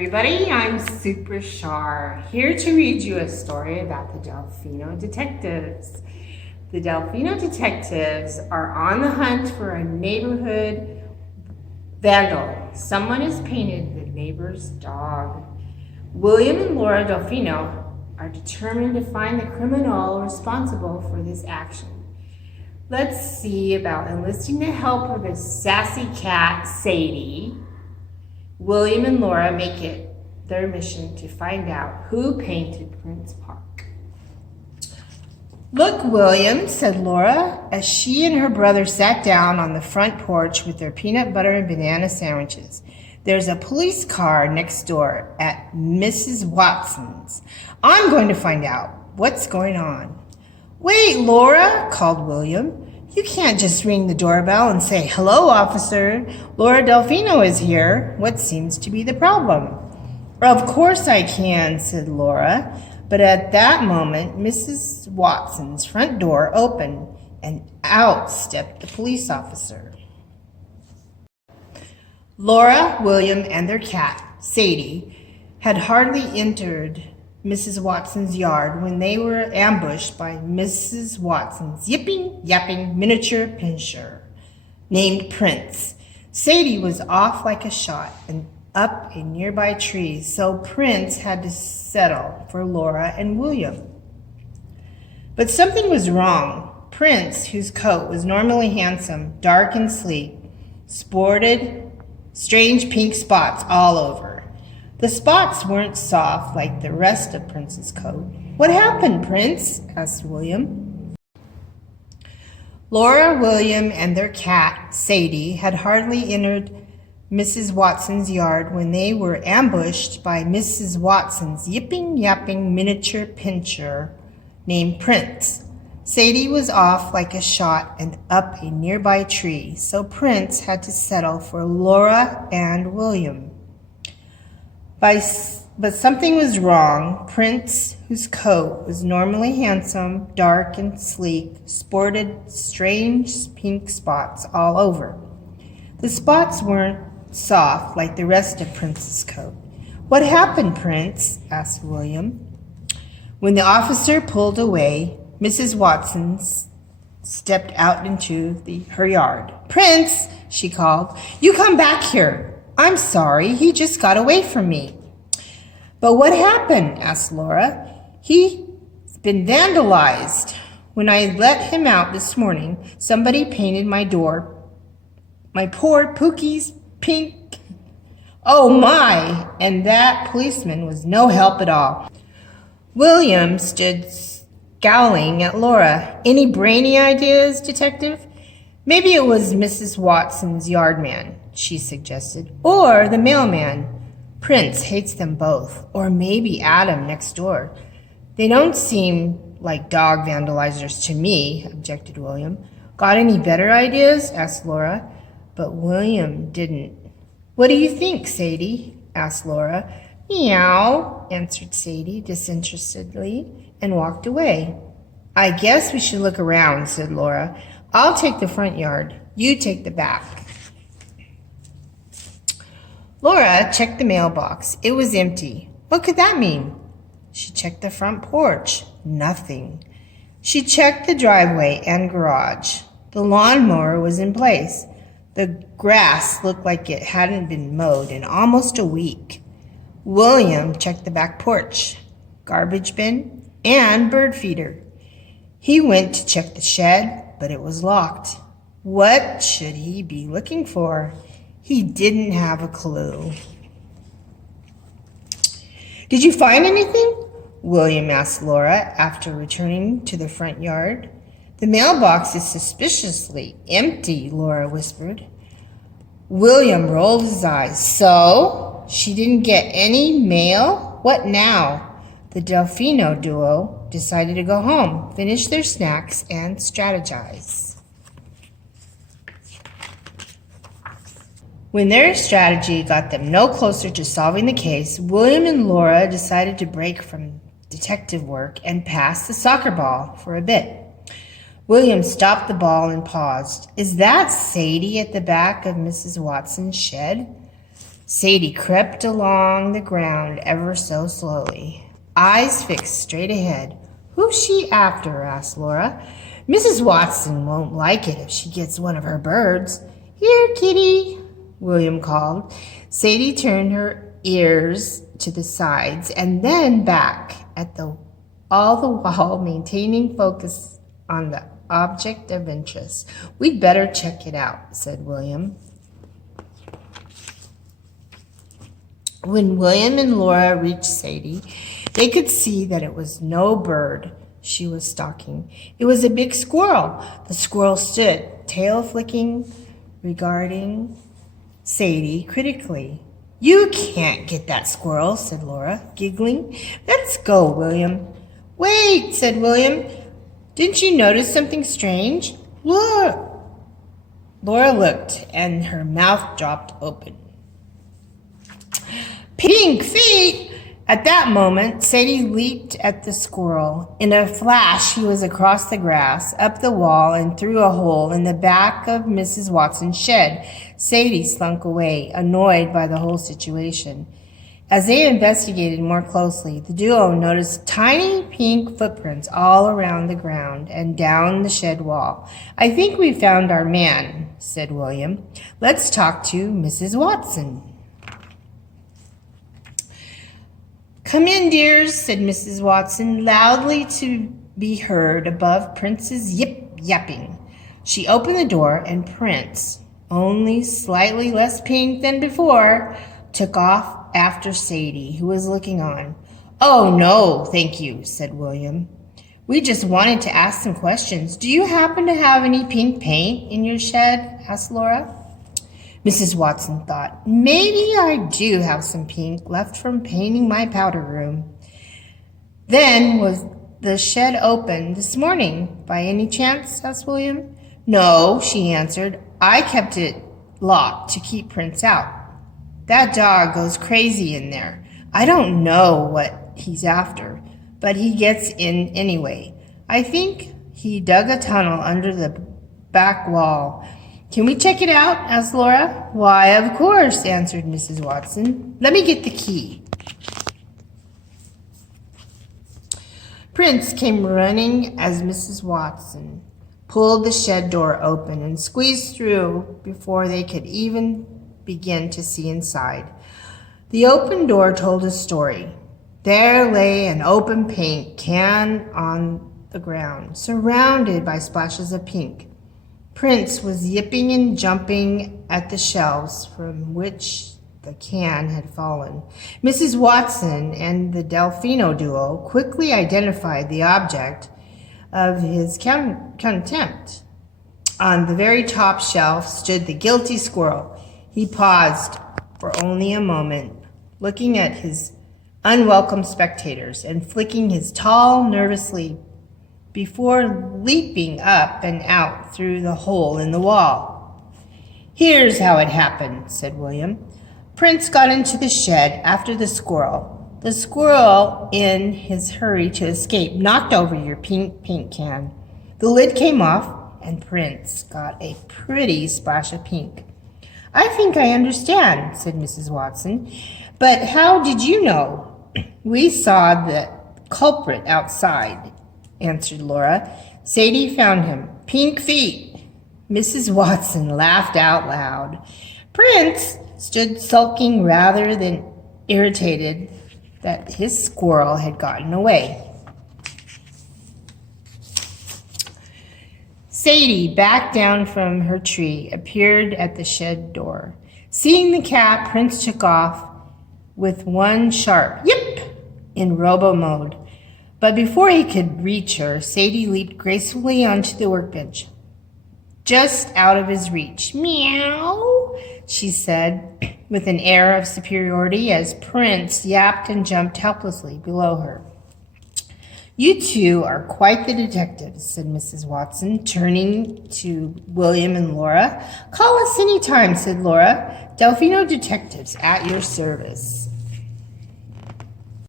everybody, I'm Super Char, here to read you a story about the Delphino Detectives. The Delphino Detectives are on the hunt for a neighborhood vandal. Someone has painted the neighbor's dog. William and Laura Delphino are determined to find the criminal responsible for this action. Let's see about enlisting the help of the sassy cat, Sadie. William and Laura make it their mission to find out who painted Prince Park. "Look, William," said Laura, as she and her brother sat down on the front porch with their peanut butter and banana sandwiches. "There's a police car next door at Mrs. Watson's. I'm going to find out what's going on." "Wait, Laura," called William. "You can't just ring the doorbell and say, 'Hello, officer. Laura Delphino is here. What seems to be the problem?'" "Of course I can," said Laura. But at that moment, Mrs. Watson's front door opened, and out stepped the police officer. Laura, William, and their cat, Sadie, had hardly entered Mrs. Watson's yard when they were ambushed by Mrs. Watson's yapping miniature pinscher named Prince. Sadie was off like a shot and up a nearby tree, so Prince had to settle for Laura and William. But something was wrong. Prince, whose coat was normally handsome, dark and sleek, sported strange pink spots all over. The spots weren't soft like the rest of Prince's coat. "What happened, Prince?" asked William. Laura, William, and their cat, Sadie, had hardly entered Mrs. Watson's yard when they were ambushed by Mrs. Watson's yapping miniature pinscher named Prince. Sadie was off like a shot and up a nearby tree, so Prince had to settle for Laura and William. But something was wrong. Prince, whose coat was normally handsome, dark and sleek, sported strange pink spots all over. The spots weren't soft like the rest of Prince's coat. "What happened, Prince?" asked William. When the officer pulled away, Mrs. Watson stepped out into her yard. "Prince," she called, "you come back here. I'm sorry, he just got away from me." "But what happened?" asked Laura. "He's been vandalized. When I let him out this morning, somebody painted my door. My poor Pookie's pink. Oh my!" And that policeman was no help at all. William stood scowling at Laura. "Any brainy ideas, detective?" "Maybe it was Mrs. Watson's yardman," she suggested, "or the mailman. Prince hates them both. Or maybe Adam next door. They don't seem like dog vandalizers to me," objected William. "Got any better ideas?" asked Laura. But William didn't. "What do you think, Sadie?" asked Laura. "Meow," answered Sadie disinterestedly and walked away. "I guess we should look around," said Laura. "I'll take the front yard. You take the back." Laura checked the mailbox. It was empty. What could that mean? She checked the front porch. Nothing. She checked the driveway and garage. The lawnmower was in place. The grass looked like it hadn't been mowed in almost a week. William checked the back porch, garbage bin, and bird feeder. He went to check the shed, but it was locked. What should he be looking for? He didn't have a clue. "Did you find anything?" William asked Laura after returning to the front yard. "The mailbox is suspiciously empty," Laura whispered. William rolled his eyes. "So? She didn't get any mail? What now?" The Delphino duo decided to go home, finish their snacks, and strategize. When their strategy got them no closer to solving the case, William and Laura decided to break from detective work and pass the soccer ball for a bit. William stopped the ball and paused. "Is that Sadie at the back of Mrs. Watson's shed?" Sadie crept along the ground ever so slowly, eyes fixed straight ahead. "Who's she after?" asked Laura. "Mrs. Watson won't like it if she gets one of her birds." "Here, kitty," William called. Sadie turned her ears to the sides and then back at all the while maintaining focus on the object of interest. "We'd better check it out," said William. When William and Laura reached Sadie, they could see that it was no bird she was stalking. It was a big squirrel. The squirrel stood, tail flicking, regarding Sadie critically. "You can't get that squirrel," said Laura, giggling. "Let's go, William." "Wait," said William. "Didn't you notice something strange?" Laura looked, and her mouth dropped open. "Pink feet!" At that moment, Sadie leaped at the squirrel. In a flash, he was across the grass, up the wall, and through a hole in the back of Mrs. Watson's shed. Sadie slunk away, annoyed by the whole situation. As they investigated more closely, the duo noticed tiny pink footprints all around the ground and down the shed wall. "I think we found our man," said William. "Let's talk to Mrs. Watson." "Come in, dears," said Mrs. Watson, loudly to be heard above Prince's yip-yapping. She opened the door, and Prince, only slightly less pink than before, took off after Sadie, who was looking on. "Oh, no, thank you," said William. "We just wanted to ask some questions. Do you happen to have any pink paint in your shed?" asked Laura. Mrs. Watson thought, "Maybe I do have some pink left from painting my powder room." "Then was the shed open this morning by any chance?" asked William. "No," she answered. "I kept it locked to keep Prince out. That dog goes crazy in there. I don't know what he's after, but he gets in anyway. I think he dug a tunnel under the back wall." "Can we check it out?" asked Laura. "Why, of course," answered Mrs. Watson. "Let me get the key." Prince came running as Mrs. Watson pulled the shed door open and squeezed through before they could even begin to see inside. The open door told a story. There lay an open paint can on the ground, surrounded by splashes of pink. Prince was yipping and jumping at the shelves from which the can had fallen. Mrs. Watson and the Delphino duo quickly identified the object of his contempt. On the very top shelf stood the guilty squirrel. He paused for only a moment, looking at his unwelcome spectators and flicking his tail nervously before leaping up and out through the hole in the wall. "Here's how it happened," said William. "Prince got into the shed after the squirrel. The squirrel, in his hurry to escape, knocked over your pink paint can. The lid came off, and Prince got a pretty splash of pink." "I think I understand," said Mrs. Watson. "But how did you know?" "We saw the culprit outside," answered Laura. "Sadie found him. Pink feet." Mrs. Watson laughed out loud. Prince stood sulking rather than irritated that his squirrel had gotten away. Sadie, back down from her tree, appeared at the shed door. Seeing the cat, Prince took off with one sharp yip in robo mode. But before he could reach her, Sadie leaped gracefully onto the workbench, just out of his reach. "Meow," she said, with an air of superiority as Prince yapped and jumped helplessly below her. "You two are quite the detectives," said Mrs. Watson, turning to William and Laura. "Call us any time," said Laura. "Delphino Detectives at your service."